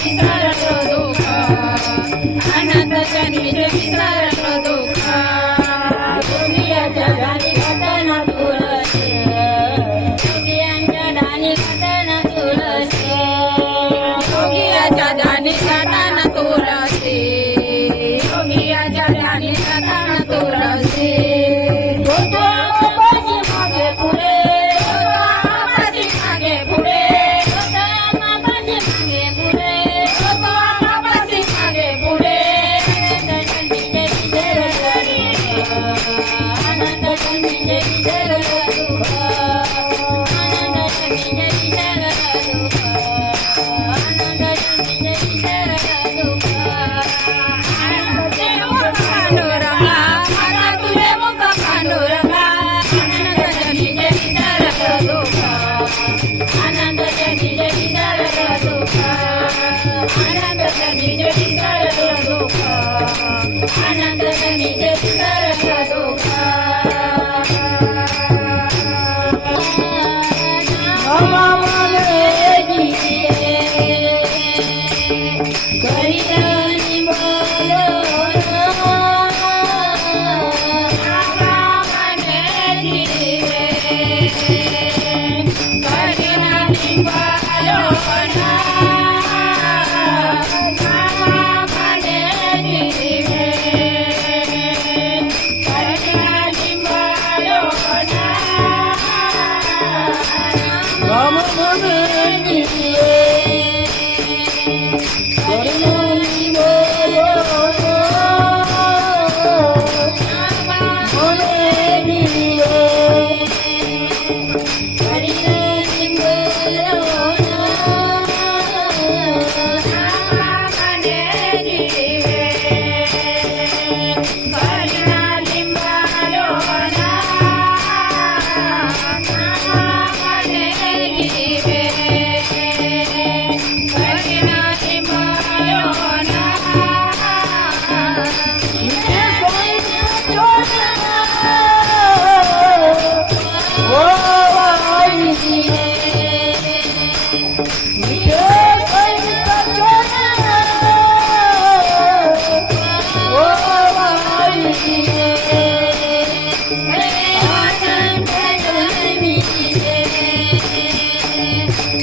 सर्व जन्मी I am the ananda ka nijati the dukha ananda ka the sara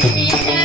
Thank you.